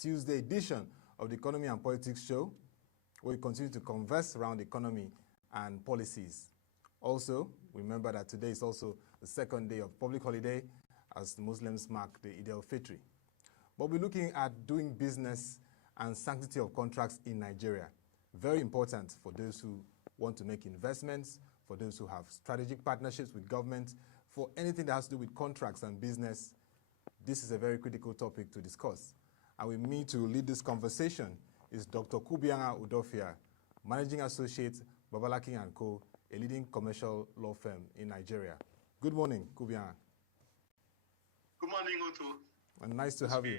Tuesday edition of the Economy and Politics Show, where we continue to converse around the economy and policies. Also, remember that today is also the second day of public holiday as the Muslims mark the Eid al-Fitr. But we're looking at doing business and sanctity of contracts in Nigeria. Very important for those who want to make investments, for those who have strategic partnerships with government, for anything that has to do with contracts and business. This is a very critical topic to discuss. And with me to lead this conversation is Dr. Kubianga Udofia, Managing Associate, Babalakin Co, a leading commercial law firm in Nigeria. Good morning, Kubianga. Good morning, Otto. And nice to have you.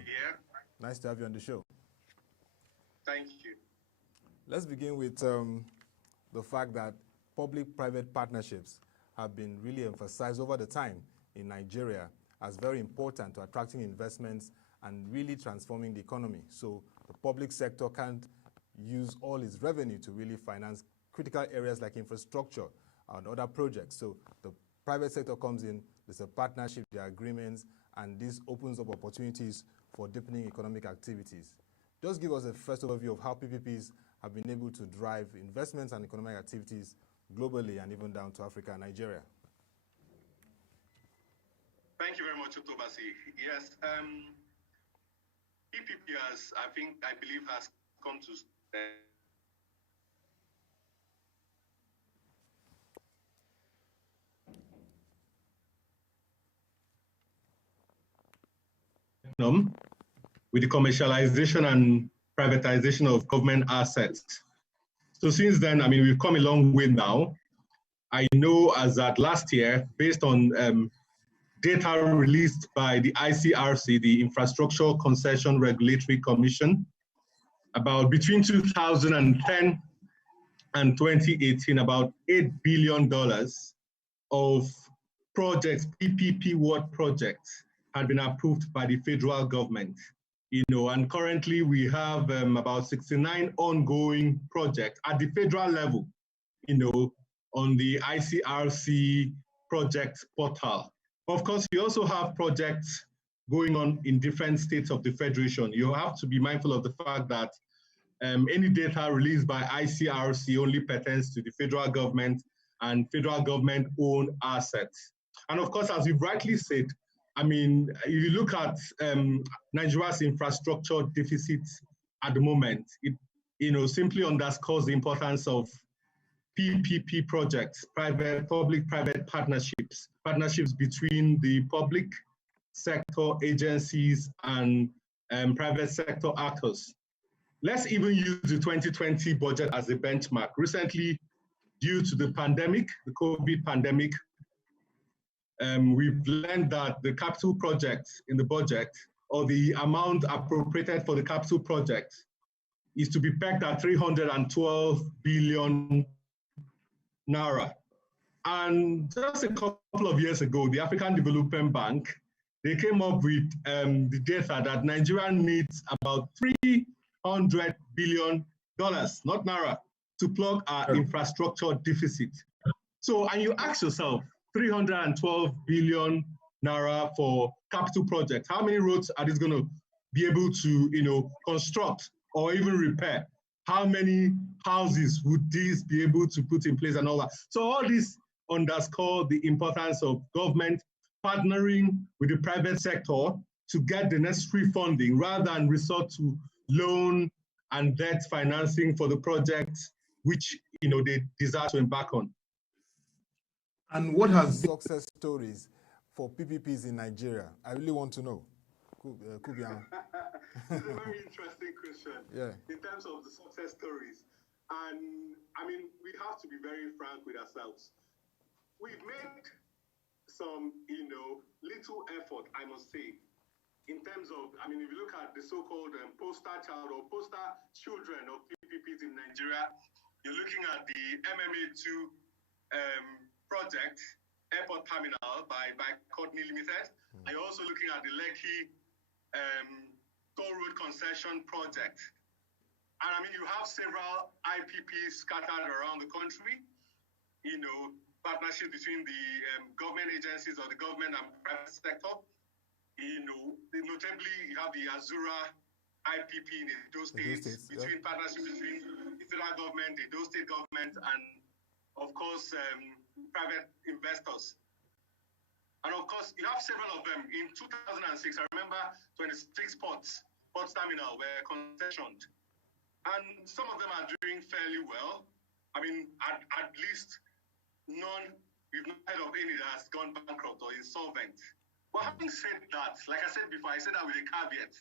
Nice to have you on the show. Thank you. Let's begin with the fact that public-private partnerships have been really emphasized over the time in Nigeria as very important to attracting investments and really transforming the economy. So the public sector can't use all its revenue to really finance critical areas like infrastructure and other projects. So the private sector comes in, there's a partnership, there are agreements, and this opens up opportunities for deepening economic activities. Just give us a first overview of how PPPs have been able to drive investments and economic activities globally and even down to Africa and Nigeria. Thank you very much, Ottoabasi. Yes, PPP I believe has come to with the commercialization and privatization of government assets. So since then, we've come a long way now. I know as at last year, based on data released by the ICRC, the Infrastructure Concession Regulatory Commission, about between 2010 and 2018, about $8 billion of projects, PPP ward projects, had been approved by the federal government. And currently we have about 69 ongoing projects at the federal level, on the ICRC project portal. Of course, you also have projects going on in different states of the Federation. You have to be mindful of the fact that any data released by ICRC only pertains to the federal government and federal government-owned assets. And of course, as you've rightly said, if you look at Nigeria's infrastructure deficits at the moment, it simply underscores the importance of PPP projects, public-private partnerships between the public sector agencies and private sector actors. Let's even use the 2020 budget as a benchmark. Recently, due to the pandemic, the COVID pandemic, we've learned that the capital projects in the budget, or the amount appropriated for the capital project, is to be pegged at 312 billion Naira. And just a couple of years ago, the African Development Bank, they came up with the data that Nigeria needs about $300 billion, not Naira, to plug our infrastructure deficit. So, and you ask yourself, 312 billion Naira for capital projects, how many roads are these going to be able to, construct or even repair? How many houses would these be able to put in place and all that? So all this underscore the importance of government partnering with the private sector to get the necessary funding rather than resort to loan and debt financing for the projects which they desire to embark on. And what are success stories for PPPs in Nigeria? I really want to know. Kubianga. It's a very interesting question. Yeah. In terms of the success stories. And we have to be very frank with ourselves. We've made some, little effort, I must say, in terms of, if you look at the so-called poster child or poster children of PPPs in Nigeria, you're looking at the MMA2 project, Airport Terminal by Courtney Limited. And you're also looking at the Lekki toll road concession project. And you have several IPPs scattered around the country, partnership between the government agencies or the government and private sector. Notably, you have the Azura IPP in those states, between partnership between the federal government, the those state government, and of course private investors. And of course, you have several of them. In 2006, I remember 26 ports terminal were concessioned. And some of them are doing fairly well. I mean, at least none, we've not heard of any that has gone bankrupt or insolvent. But having said that, like I said before, I said that with a caveat.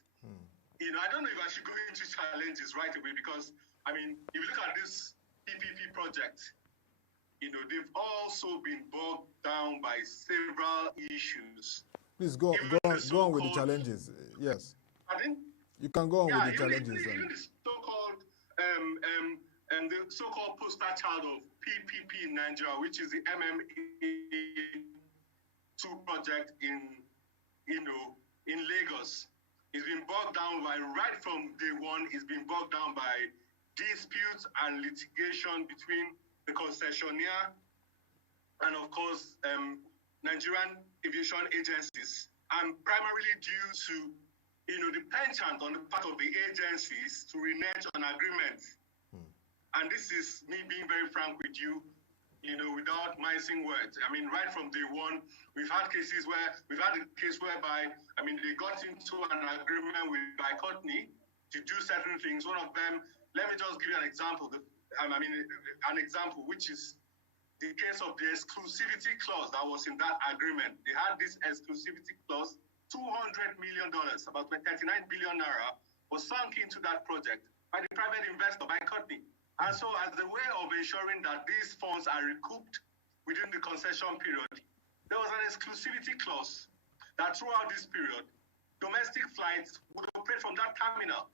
You know, I don't know if I should go into challenges right away because, I mean, if you look at this PPP project, you know, they've also been bogged down by several issues. Please go on with the challenges. Yes. Pardon? You can go on with the challenges. Even the so-called the so-called poster child of PPP in Nigeria, which is the MMA2 project in Lagos, it's been bogged down by right from day one. It's been bogged down by disputes and litigation between the concessionaire and of course Nigerian aviation agencies, and primarily due to the penchant on the part of the agencies to renege on agreements. And this is me being very frank with you, without mincing words. I mean, right from day one, we've had a case whereby, I mean, they got into an agreement with Courtney to do certain things. One of them, let me just give you an example. An example, which is the case of the exclusivity clause that was in that agreement. They had this exclusivity clause, $200 million, about 39 billion naira, was sunk into that project by the private investor, by Courtney. And so as a way of ensuring that these funds are recouped within the concession period, there was an exclusivity clause that throughout this period, domestic flights would operate from that terminal.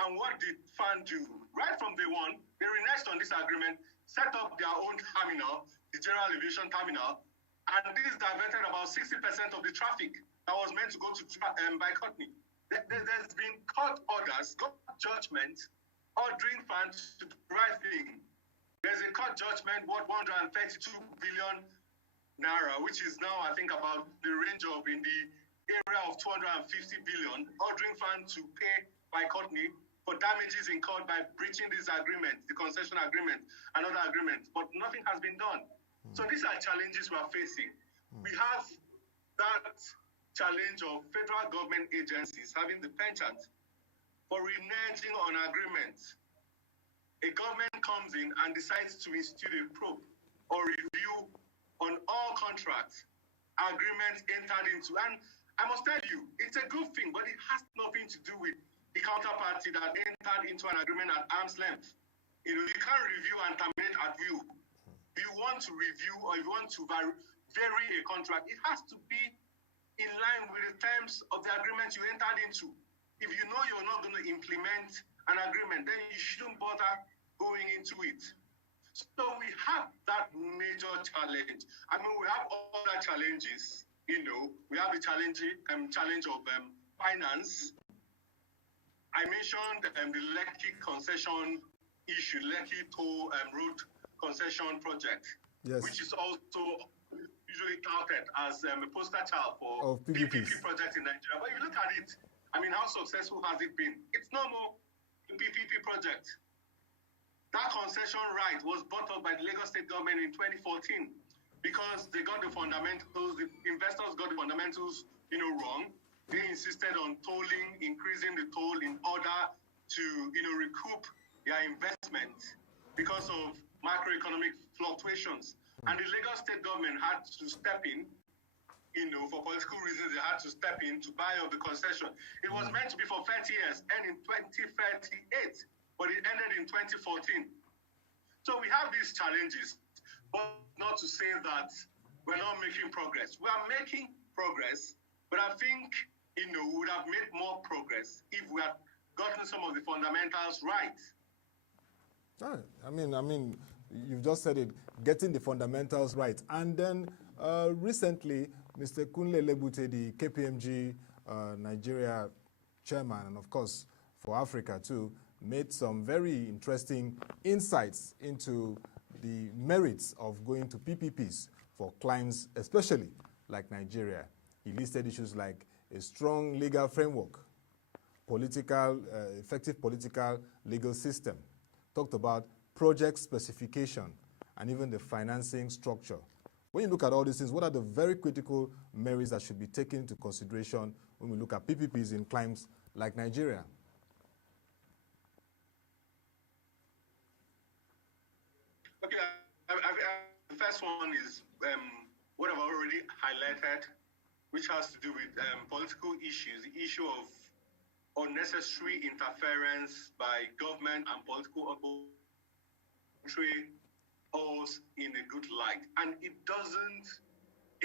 And what did FAN do? Right from day one, they reneged on this agreement, set up their own terminal, the General Aviation Terminal, and this diverted about 60% of the traffic that was meant to go to by Courtney. There's been court orders, court judgment, ordering FAN to do the right thing. There's a court judgment worth 132 billion naira, which is now, I think, about the range of in the area of 250 billion, ordering FAN to pay by Courtney for damages incurred by breaching this agreement, the concession agreement, and other agreements, but nothing has been done. So these are challenges we are facing. We have that challenge of federal government agencies having the penchant for reneging on agreements. A government comes in and decides to institute a probe or review on all contracts, agreements entered into. And I must tell you, it's a good thing, but it has nothing to do with the counterparty that entered into an agreement at arm's length. You can't review and terminate at will. If you want to review or you want to vary a contract, it has to be in line with the terms of the agreement you entered into. If you know you're not going to implement an agreement, then you shouldn't bother going into it. So we have that major challenge. I mean, we have other challenges. We have the challenge of finance. I mentioned the Lekki concession issue, Lekki Toll Road concession project, yes, which is also usually touted as a poster child for PPP projects in Nigeria. But if you look at it, I mean, how successful has it been? It's no more a PPP project. That concession right was bought up by the Lagos State government in 2014 because they got the fundamentals, the investors got the fundamentals, wrong. They insisted on tolling, increasing the toll in order to, recoup their investment because of macroeconomic fluctuations. And the Lagos State government had to step in, for political reasons, they had to step in to buy up the concession. It was meant to be for 30 years, and in 2038, but it ended in 2014. So we have these challenges, but not to say that we're not making progress. We are making progress, but I think, we would have made more progress if we had gotten some of the fundamentals right. I mean, you've just said it, getting the fundamentals right. And then recently, Mr. Kunle Lebute, the KPMG Nigeria chairman, and of course for Africa too, made some very interesting insights into the merits of going to PPPs for clients, especially like Nigeria. He listed issues like a strong legal framework, effective political legal system. Talked about project specification and even the financing structure. When you look at all these things, what are the very critical merits that should be taken into consideration when we look at PPPs in climes like Nigeria? Okay, the first one is what I've already highlighted, which has to do with political issues, the issue of unnecessary interference by government and political authority us in a good light. And it doesn't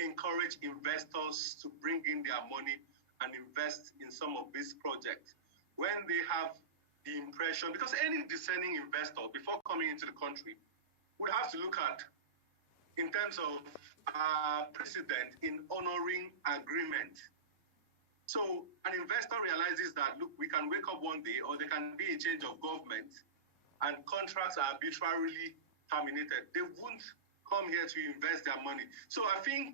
encourage investors to bring in their money and invest in some of these projects when they have the impression, because any discerning investor before coming into the country would have to look at in terms of precedent in honoring agreement. So an investor realizes that, look, we can wake up one day or there can be a change of government and contracts are arbitrarily terminated. They won't come here to invest their money. So I think,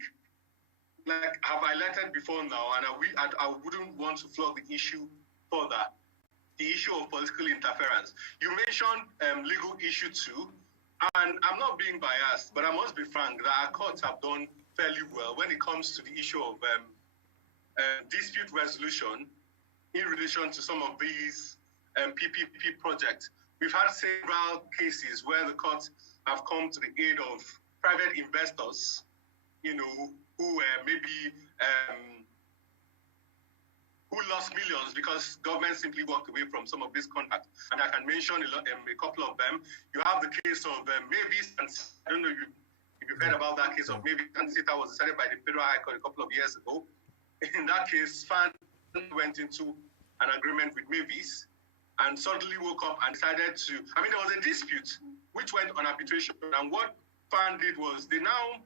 like I've highlighted before now, and I wouldn't want to flog the issue further, the issue of political interference. You mentioned legal issue too, and I'm not being biased, but I must be frank that our courts have done fairly well when it comes to the issue of dispute resolution in relation to some of these PPP projects. We've had several cases where the courts have come to the aid of private investors, who maybe who lost millions because government simply walked away from some of these contracts. And I can mention a couple of them. You have the case of Mavis, and I don't know if you've heard about that case of Mavis and Sita was decided by the Federal High Court a couple of years ago. In that case, FAN went into an agreement with Mavis and suddenly woke up and decided to, there was a dispute which went on arbitration. And what FAN did was they now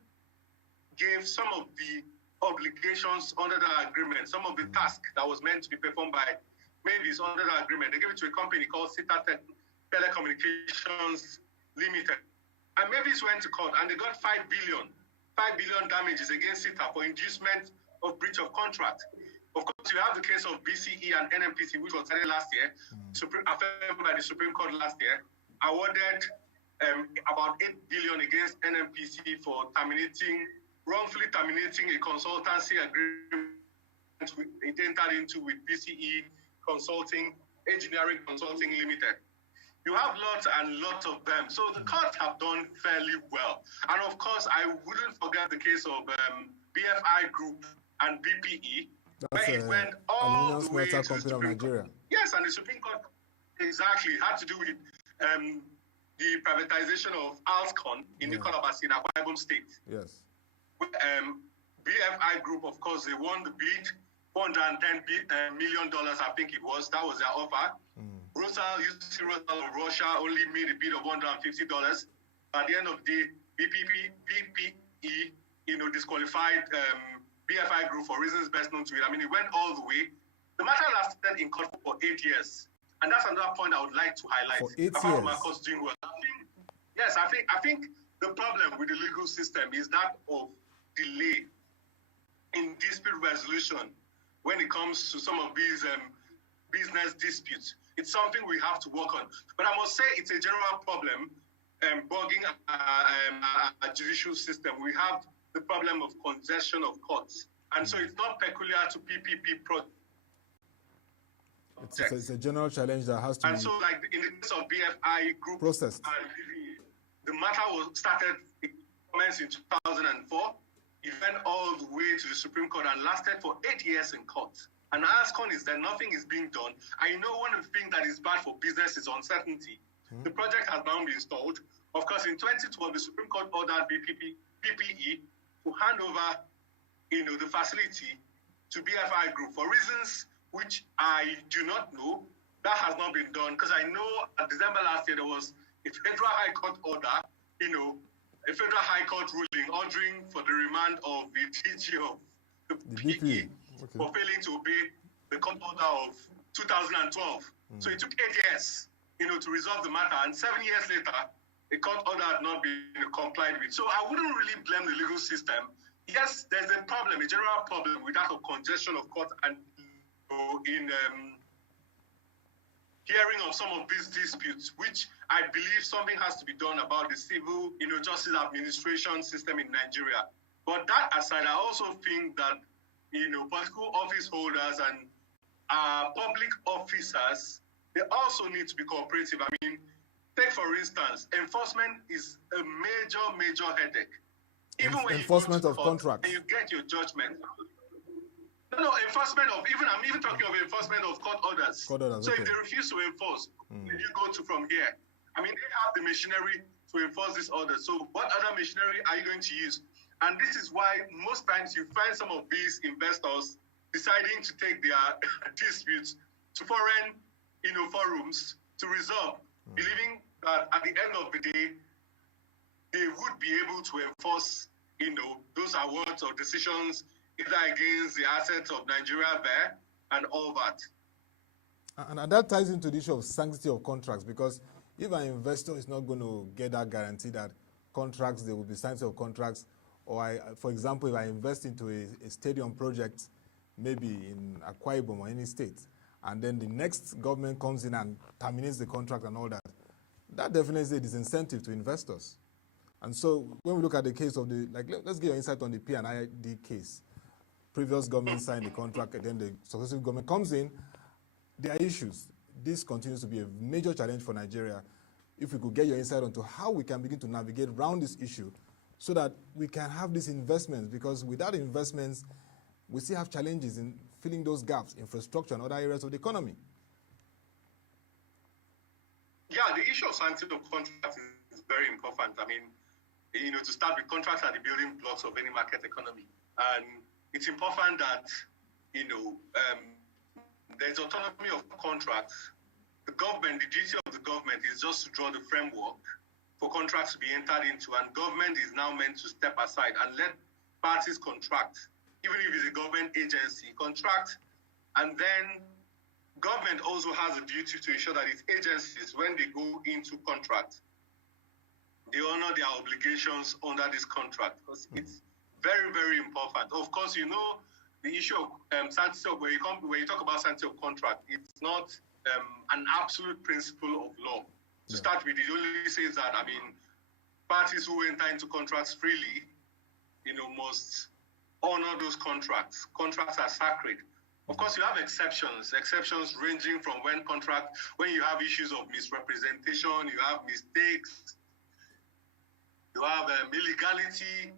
gave some of the obligations under the agreement, some of the tasks that was meant to be performed by Mavis under the agreement. They gave it to a company called Sita Telecommunications Limited. And Mavis went to court and they got 5 billion damages against Sita for inducement of breach of contract. Of course, you have the case of BCE and NMPC, which was decided last year, affirmed by the Supreme Court last year, awarded about 8 billion against NMPC for wrongfully terminating a consultancy agreement it entered into with BCE Engineering Consulting Limited. You have lots and lots of them. So the courts have done fairly well. And of course, I wouldn't forget the case of BFI Group and BPE, where it went all the way to the Supreme Court. Yes, and the Supreme Court exactly had to do with the privatization of Alscon in the Ottoabasi Abasiekong state. Yes. BFI Group, of course, they won the bid, $410 million, I think it was. That was their offer. Rusal of Russia only made a bid of $150. At the end of the day, BPE, disqualified BFI Group for reasons best known to it. It went all the way. The matter lasted in court for 8 years. And that's another point I would like to highlight. For 8 years? My court's doing well. I think the problem with the legal system is that of delay in dispute resolution when it comes to some of these business disputes. It's something we have to work on. But I must say it's a general problem bugging a judicial system. We have the problem of congestion of courts. And so it's not peculiar to PPP projects. It's a general challenge that has to be... And so, like in the case of BFI Group, processed. The matter was started in 2004. It went all the way to the Supreme Court and lasted for 8 years in court. And ASCON is that nothing is being done. I know one of the things that is bad for business is uncertainty. The project has now been installed. Of course, in 2012, the Supreme Court ordered PPE to hand over, the facility to BFI Group for reasons which I do not know. That has not been done because I know at December last year there was a Federal High Court order, a Federal High Court ruling ordering for the remand of the DG of the PPE for failing to obey the court order of 2012. So it took 8 years, to resolve the matter, and 7 years later, a court order had not been complied with. So I wouldn't really blame the legal system. Yes, there's a problem, a general problem with that of congestion of court and in hearing of some of these disputes, which I believe something has to be done about the civil, justice administration system in Nigeria. But that aside, I also think that, political office holders and public officers, they also need to be cooperative. I mean, take for instance, enforcement is a major headache. Even when enforcement you of contracts, and you get your judgment. No, enforcement of I'm even talking of enforcement of court orders. So okay. If they refuse to enforce, you go to from here. I mean, they have the machinery to enforce this order. So what other machinery are you going to use? And this is why most times you find some of these investors deciding to take their disputes to foreign, forums to resolve, believing that at the end of the day, they would be able to enforce, those awards or decisions either against the assets of Nigeria there and all that. And that ties into the issue of sanctity of contracts, because if an investor is not going to get that guarantee that contracts, there will be sanctity of contracts, or for example, if I invest into a stadium project, maybe in Akwa Ibom or any state, and then the next government comes in and terminates the contract and all that, that definitely is a disincentive to investors. And so when we look at the case of let's get your insight on the P&ID case. Previous government signed the contract, and then the successive government comes in. There are issues. This continues to be a major challenge for Nigeria. If we could get your insight onto how we can begin to navigate around this issue so that we can have these investments, because without investments, we still have challenges in filling those gaps, infrastructure and other areas of the economy. Yeah, the issue of sanctity of contracts is very important. I mean, to start with, contracts are the building blocks of any market economy. And it's important that, there's autonomy of contracts. The duty of the government is just to draw the framework for contracts to be entered into, and government is now meant to step aside and let parties contract, even if it's a government agency, contract, and then government also has a duty to ensure that its agencies, when they go into contract, they honor their obligations under this contract, because it's very, very important. Of course, the issue of sanctity, when you talk about sanctity of contract, it's not an absolute principle of law. To start with, it only says that, parties who enter into contracts freely, must honor those contracts. Contracts are sacred. Of course, you have exceptions ranging from when you have issues of misrepresentation, you have mistakes, you have illegality.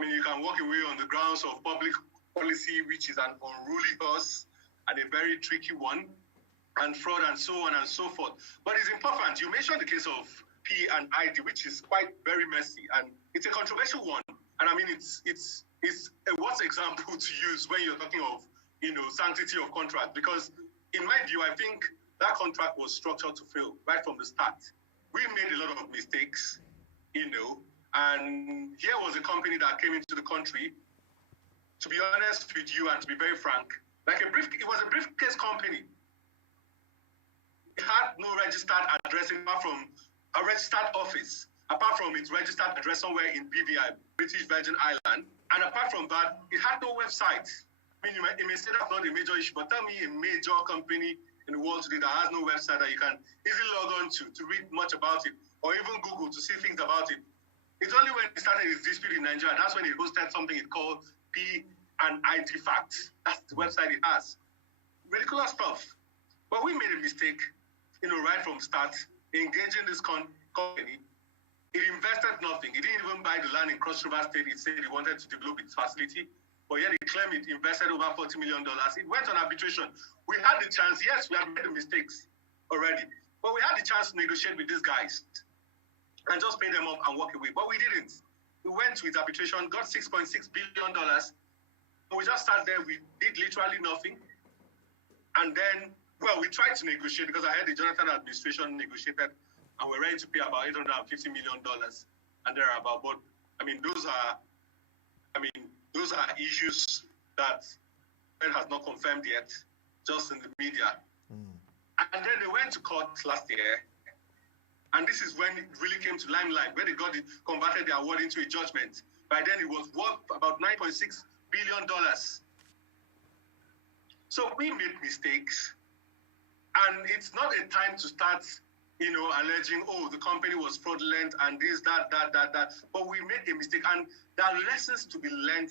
You can walk away on the grounds of public policy, which is an unruly horse and a very tricky one, and fraud and so on and so forth. But it's important. You mentioned the case of P&ID, which is quite very messy, and it's a controversial one. And it's a what example to use when you're talking of, sanctity of contract, because in my view, I think that contract was structured to fail right from the start. We made a lot of mistakes, and here was a company that came into the country, to be honest with you and to be very frank, it was a briefcase company. It had no registered address apart from a registered office, apart from its registered address somewhere in BVI, British Virgin Island. And apart from that, it had no website. You may say that's not a major issue, but tell me a major company in the world today that has no website that you can easily log on to read much about it, or even Google to see things about it. It's only when it started its dispute in Nigeria, that's when it hosted something it called P&ID Facts. That's the website it has. Ridiculous stuff. But we made a mistake, right from the start, engaging this company. It invested nothing. It didn't even buy the land in Cross River State. It said it wanted to develop its facility, but yet it claimed it invested over $40 million. It went on arbitration. We had the chance. Yes, we had made the mistakes already, but we had the chance to negotiate with these guys and just pay them up and walk away. But we didn't. We went with arbitration, got $6.6 billion. We just sat there. We did literally nothing. And then, we tried to negotiate, because I heard the Jonathan administration negotiated, and we're ready to pay about $850 million and thereabout. But those are issues that Fed has not confirmed yet, just in the media. And then they went to court last year, and this is when it really came to limelight, where they converted the award into a judgment. By then, it was worth about $9.6 billion. So we made mistakes. And it's not a time to start, alleging, oh, the company was fraudulent and this, that. But we made a mistake, and there are lessons to be learned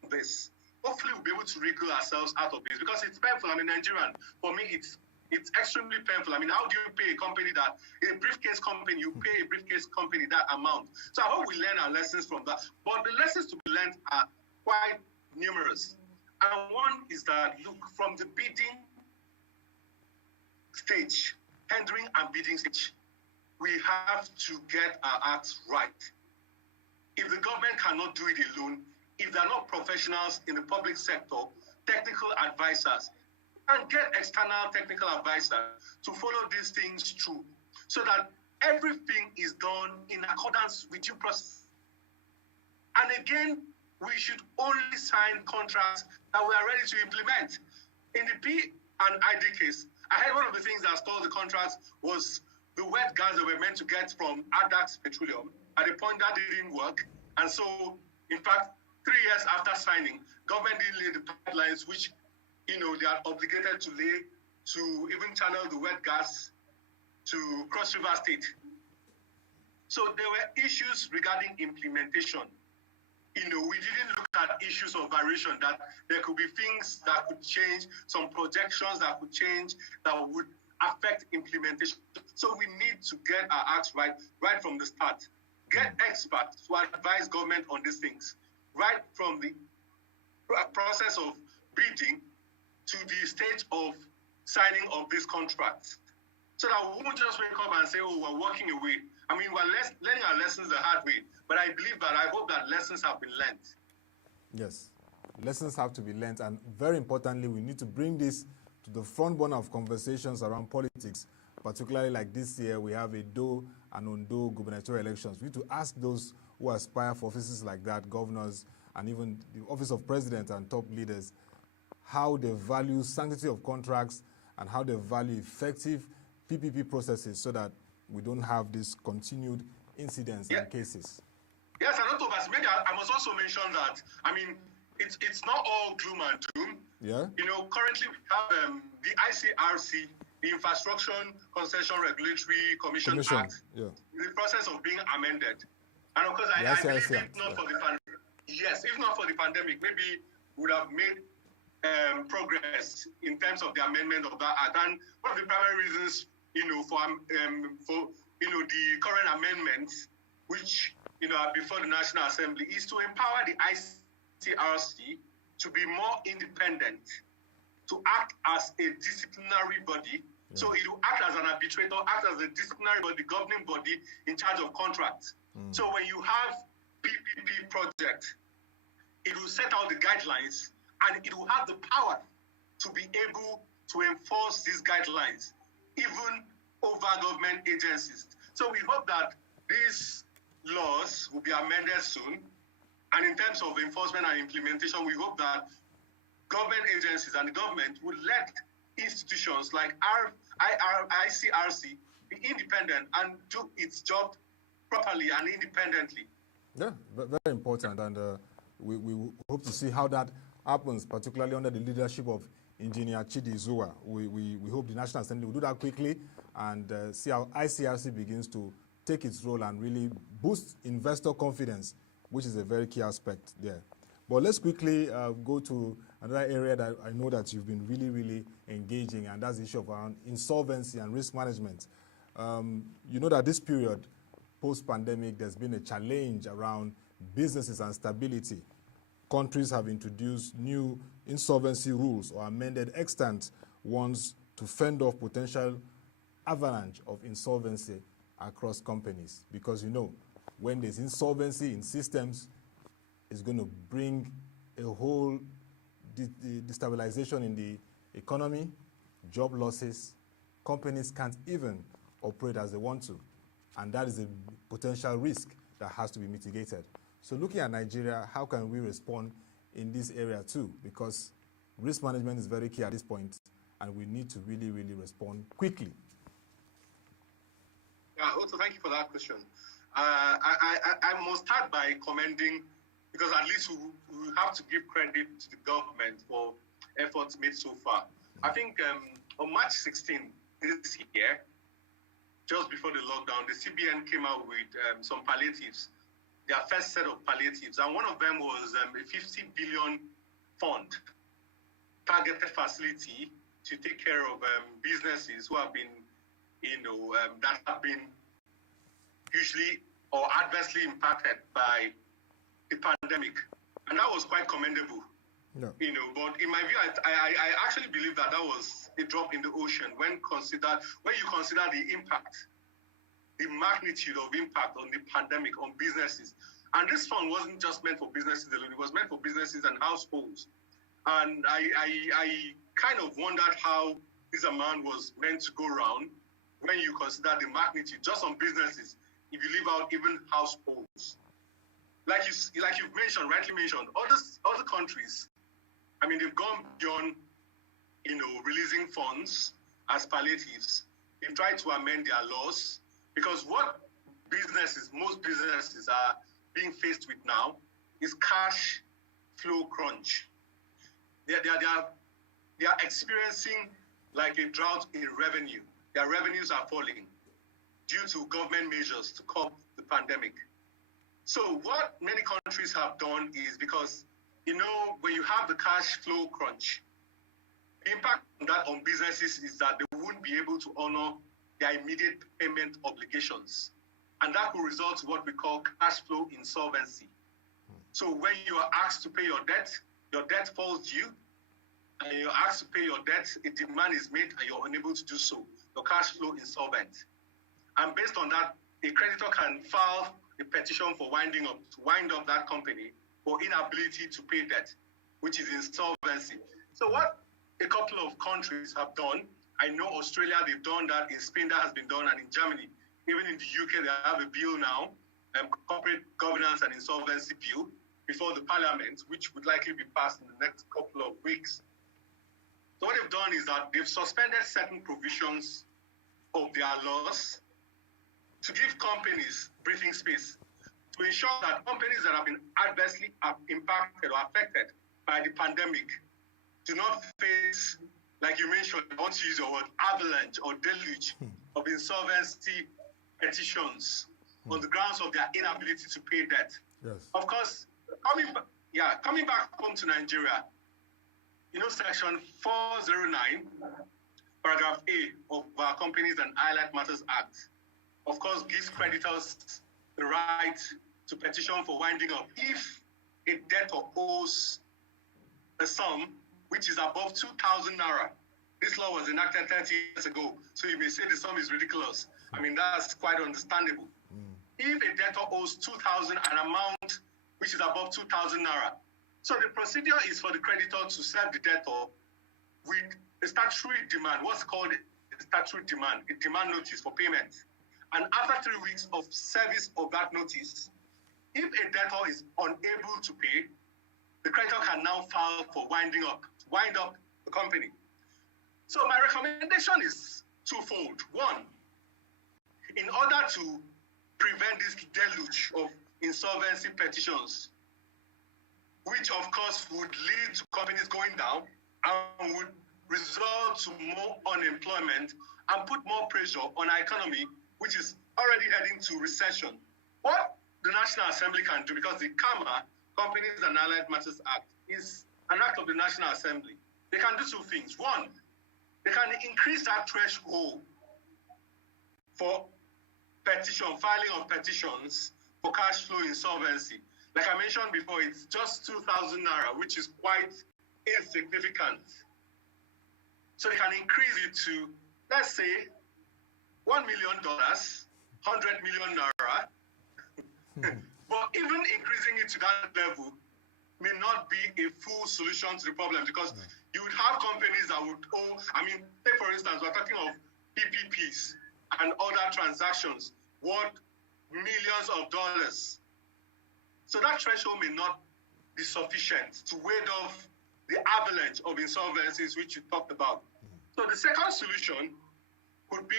from this. Hopefully, we'll be able to wriggle ourselves out of this, because it's painful. I'm a Nigerian. For me, it's extremely painful. I mean, how do you pay a company a briefcase company, you pay a briefcase company that amount? So I hope we learn our lessons from that. But the lessons to be learned are quite numerous. And one is that, look, from the bidding stage, tendering and bidding stage, we have to get our acts right. If the government cannot do it alone, if they're not professionals in the public sector, technical advisors, and get external technical advisors to follow these things through, so that everything is done in accordance with due process. And again, we should only sign contracts that we are ready to implement. In the P and ID case, I heard one of the things that stalled the contracts was the wet gas that were meant to get from Adax Petroleum. At a point, that didn't work. And so, in fact, 3 years after signing, government didn't lay the pipelines which, they are obligated to lay to even channel the wet gas to Cross River State. So there were issues regarding implementation. We didn't look at issues of variation, that there could be things that could change, some projections that could change, that would affect implementation. So we need to get our acts right from the start. Get experts to advise government on these things, right from the process of bidding to the stage of signing of these contracts, so that we won't just wake up and say, oh, we're walking away. I mean, we're learning our lessons the hard way, but I believe that, I hope that lessons have been learned. Yes, lessons have to be learned, and very importantly, we need to bring this to the front burner of conversations around politics, particularly like this year, we have a undue and undue gubernatorial elections. We need to ask those who aspire for offices like that, governors, and even the office of president and top leaders, how they value sanctity of contracts and how they value effective PPP processes, so that we don't have these continued incidents and cases. Yes, and Ottoabasi, maybe I must also mention that, I mean, it's not all gloom and doom. Yeah. Currently we have the ICRC, the Infrastructure Concession Regulatory Commission Act, in the process of being amended. And of course, I believe if not for the pandemic, if not for the pandemic, maybe we would have made progress in terms of the amendment of that act. And one of the primary reasons, for the current amendments, which are before the National Assembly, is to empower the ICRC to be more independent, to act as a disciplinary body. Yeah. So it will act as an arbitrator, act as a disciplinary body, governing body in charge of contracts. So when you have PPP project, it will set out the guidelines, and it will have the power to be able to enforce these guidelines, even over government agencies. So we hope that these laws will be amended soon. And in terms of enforcement and implementation, we hope that government agencies and the government will let institutions like ICRC be independent and do its job properly and independently. Yeah, very important. And we hope to see how that happens, particularly under the leadership of Engineer Chidi Zua. We hope the National Assembly will do that quickly and see how ICRC begins to take its role and really boost investor confidence, which is a very key aspect there. But let's quickly go to another area that I know that you've been really engaging, and that's the issue of around insolvency and risk management. You know that this period, post-pandemic, there's been a challenge around businesses and stability. Countries have introduced new insolvency rules or amended extant ones to fend off potential avalanche of insolvency across companies. Because when there's insolvency in systems, it's going to bring a whole destabilization in the economy, job losses. Companies can't even operate as they want to. And that is a potential risk that has to be mitigated. So looking at Nigeria, how can we respond in this area too? Because risk management is very key at this point, and we need to really respond quickly. Yeah, also thank you for that question. I must start by commending, because at least we have to give credit to the government for efforts made so far. I think on March 16 this year, just before the lockdown, the CBN came out with some palliatives, their first set of palliatives, and one of them was a 50 billion fund, targeted facility to take care of businesses who have been, that have been hugely or adversely impacted by the pandemic, and that was quite commendable. No. But in my view, I actually believe that was a drop in the ocean when you consider the impact, the magnitude of impact on the pandemic on businesses. And this fund wasn't just meant for businesses alone; it was meant for businesses and households. And I kind of wondered how this amount was meant to go around when you consider the magnitude just on businesses. If you leave out even households, like you've mentioned, rightly mentioned, other countries, I mean, they've gone beyond, releasing funds as palliatives. They've tried to amend their laws because what most businesses are being faced with now is cash flow crunch. They are experiencing like a drought in revenue. Their revenues are falling due to government measures to curb the pandemic. So what many countries have done is, because, when you have the cash flow crunch, the impact on businesses is that they won't be able to honor their immediate payment obligations. And that will result in what we call cash flow insolvency. So when you are asked to pay your debt falls due, and you're asked to pay your debt, a demand is made and you're unable to do so. Your cash flow insolvent. And based on that, a creditor can file a petition for wind up that company for inability to pay debt, which is insolvency. So what a couple of countries have done, I know Australia, they've done that, in Spain that has been done, and in Germany, even in the UK, they have a bill now, corporate governance and insolvency bill, before the parliament, which would likely be passed in the next couple of weeks. So what they've done is that they've suspended certain provisions of their laws to give companies breathing space, to ensure that companies that have been adversely impacted or affected by the pandemic do not face, like you mentioned, I want to use your word, avalanche or deluge of insolvency petitions on the grounds of their inability to pay debt. Yes. Of course, coming back home to Nigeria, Section 409, paragraph A of our Companies and Allied Matters Act, of course, gives creditors the right to petition for winding up if a debtor owes a sum which is above 2,000 naira. This law was enacted 30 years ago, so you may say the sum is ridiculous. I mean, that's quite understandable. If a debtor owes 2,000, an amount which is above 2,000 naira, so the procedure is for the creditor to serve the debtor with a statutory demand, what's called a statutory demand, a demand notice for payment. And after 3 weeks of service of that notice, if a debtor is unable to pay, the creditor can now file for wind up the company. So my recommendation is twofold. One, in order to prevent this deluge of insolvency petitions, which of course would lead to companies going down and would result to more unemployment and put more pressure on our economy, which is already heading to recession. What the National Assembly can do, because the CAMA, Companies and Allied Matters Act, is an act of the National Assembly. They can do two things. One, they can increase that threshold for filing of petitions for cash flow insolvency. Like I mentioned before, it's just 2,000 naira, which is quite insignificant. So they can increase it to, let's say, $1 million, 100 million naira. But even increasing it to that level may not be a full solution to the problem, because you would have companies that would owe, take for instance, we're talking of PPPs and other transactions worth millions of dollars. So that threshold may not be sufficient to ward off the avalanche of insolvencies which you talked about. So the second solution could be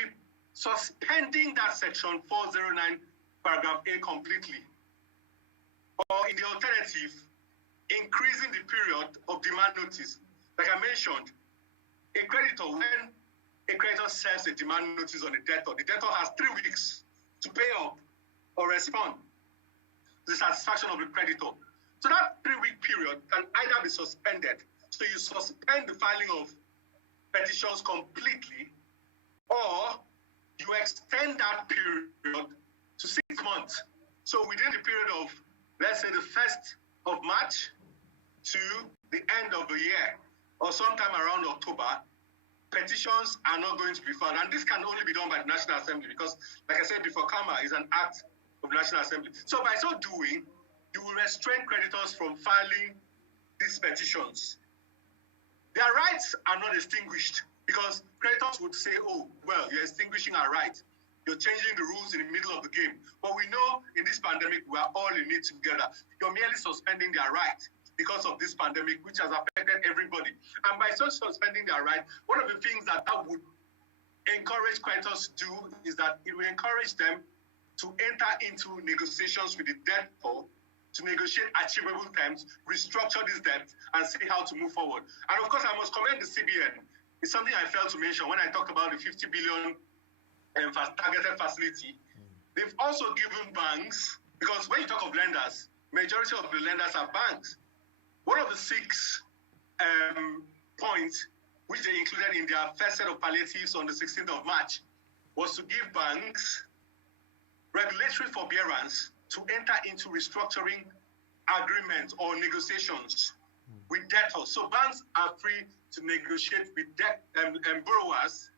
suspending that section 409 paragraph A completely. Or in the alternative, increasing the period of demand notice. Like I mentioned, a creditor, when a creditor serves a demand notice on the debtor has 3 weeks to pay up or respond to the satisfaction of the creditor. So that 3-week period can either be suspended, so you suspend the filing of petitions completely, or you extend that period to 6 months. So within the period of, let's say, the 1st of March to the end of the year, or sometime around October, petitions are not going to be filed. And this can only be done by the National Assembly because, like I said before, CAMA is an act of the National Assembly. So by so doing, you will restrain creditors from filing these petitions. Their rights are not extinguished because creditors would say, oh, well, you're extinguishing our right. You're changing the rules in the middle of the game. But we know in this pandemic, we are all in it together. You're merely suspending their right because of this pandemic, which has affected everybody. And by so suspending their right, one of the things that would encourage creditors to do is that it will encourage them to enter into negotiations with the debtor to negotiate achievable terms, restructure this debt, and see how to move forward. And of course, I must commend the CBN. It's something I failed to mention when I talked about the 50 billion targeted facility. They've also given banks, because when you talk of lenders, majority of the lenders are banks. One of the 6 points which they included in their first set of palliatives on the 16th of March was to give banks regulatory forbearance to enter into restructuring agreements or negotiations with debtors. So banks are free to negotiate with borrowers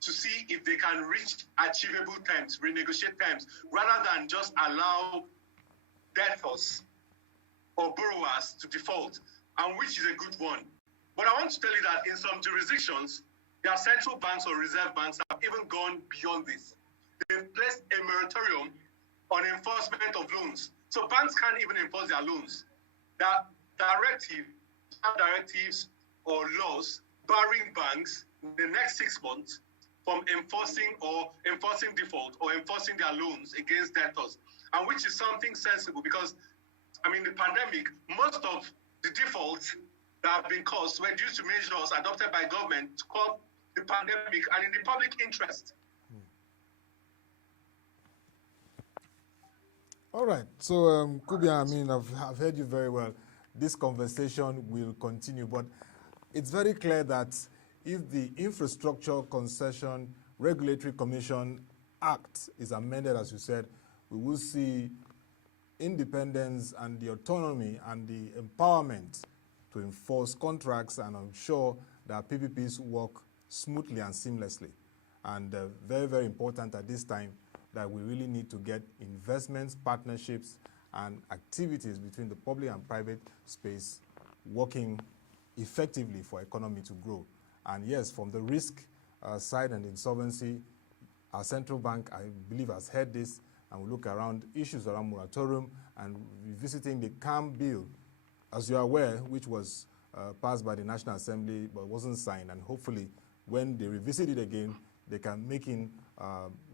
to see if they can reach achievable terms, renegotiate terms, rather than just allow debtors or borrowers to default, and which is a good one. But I want to tell you that in some jurisdictions, their central banks or reserve banks have even gone beyond this. They've placed a moratorium on enforcement of loans. So banks can't even enforce their loans. There are directives or laws barring banks in the next 6 months from enforcing default or enforcing their loans against debtors, and which is something sensible because, I mean, the pandemic, most of the defaults that have been caused were due to measures adopted by government to curb the pandemic and in the public interest. All right. So, Kubianga, I mean, I've heard you very well. This conversation will continue, but it's very clear that if the Infrastructure Concession Regulatory Commission Act is amended, as you said, we will see independence and the autonomy and the empowerment to enforce contracts and ensure that PPPs work smoothly and seamlessly. And very, very important at this time that we really need to get investments, partnerships, and activities between the public and private space working effectively for economy to grow. And yes, from the risk side and insolvency, our central bank, I believe, has heard this, and we look around issues around moratorium and revisiting the CAM bill, as you are aware, which was passed by the National Assembly but wasn't signed. And hopefully, when they revisit it again, they can make in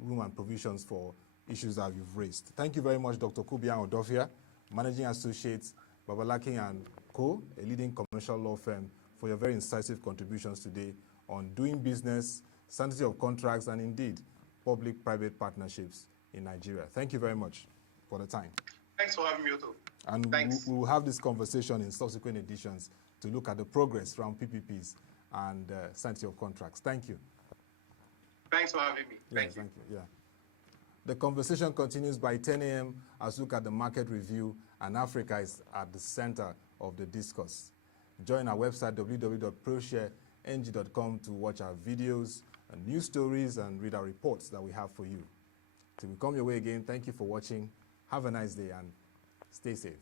room and provisions for issues that you've raised. Thank you very much, Dr. Kubianga Udofia, Managing Associate, Babalakin Co, a leading commercial law firm, for your very incisive contributions today on doing business, sanctity of contracts, and indeed, public-private partnerships in Nigeria. Thank you very much for the time. Thanks for having me, Otto. And we will have this conversation in subsequent editions to look at the progress around PPPs and sanctity of contracts. Thank you. Thanks for having me. Thank you. Yeah. The conversation continues by 10 a.m. as we look at the market review, and Africa is at the center of the discourse. Join our website, www.proshareng.com, to watch our videos and news stories and read our reports that we have for you. Till we come your way again, thank you for watching. Have a nice day and stay safe.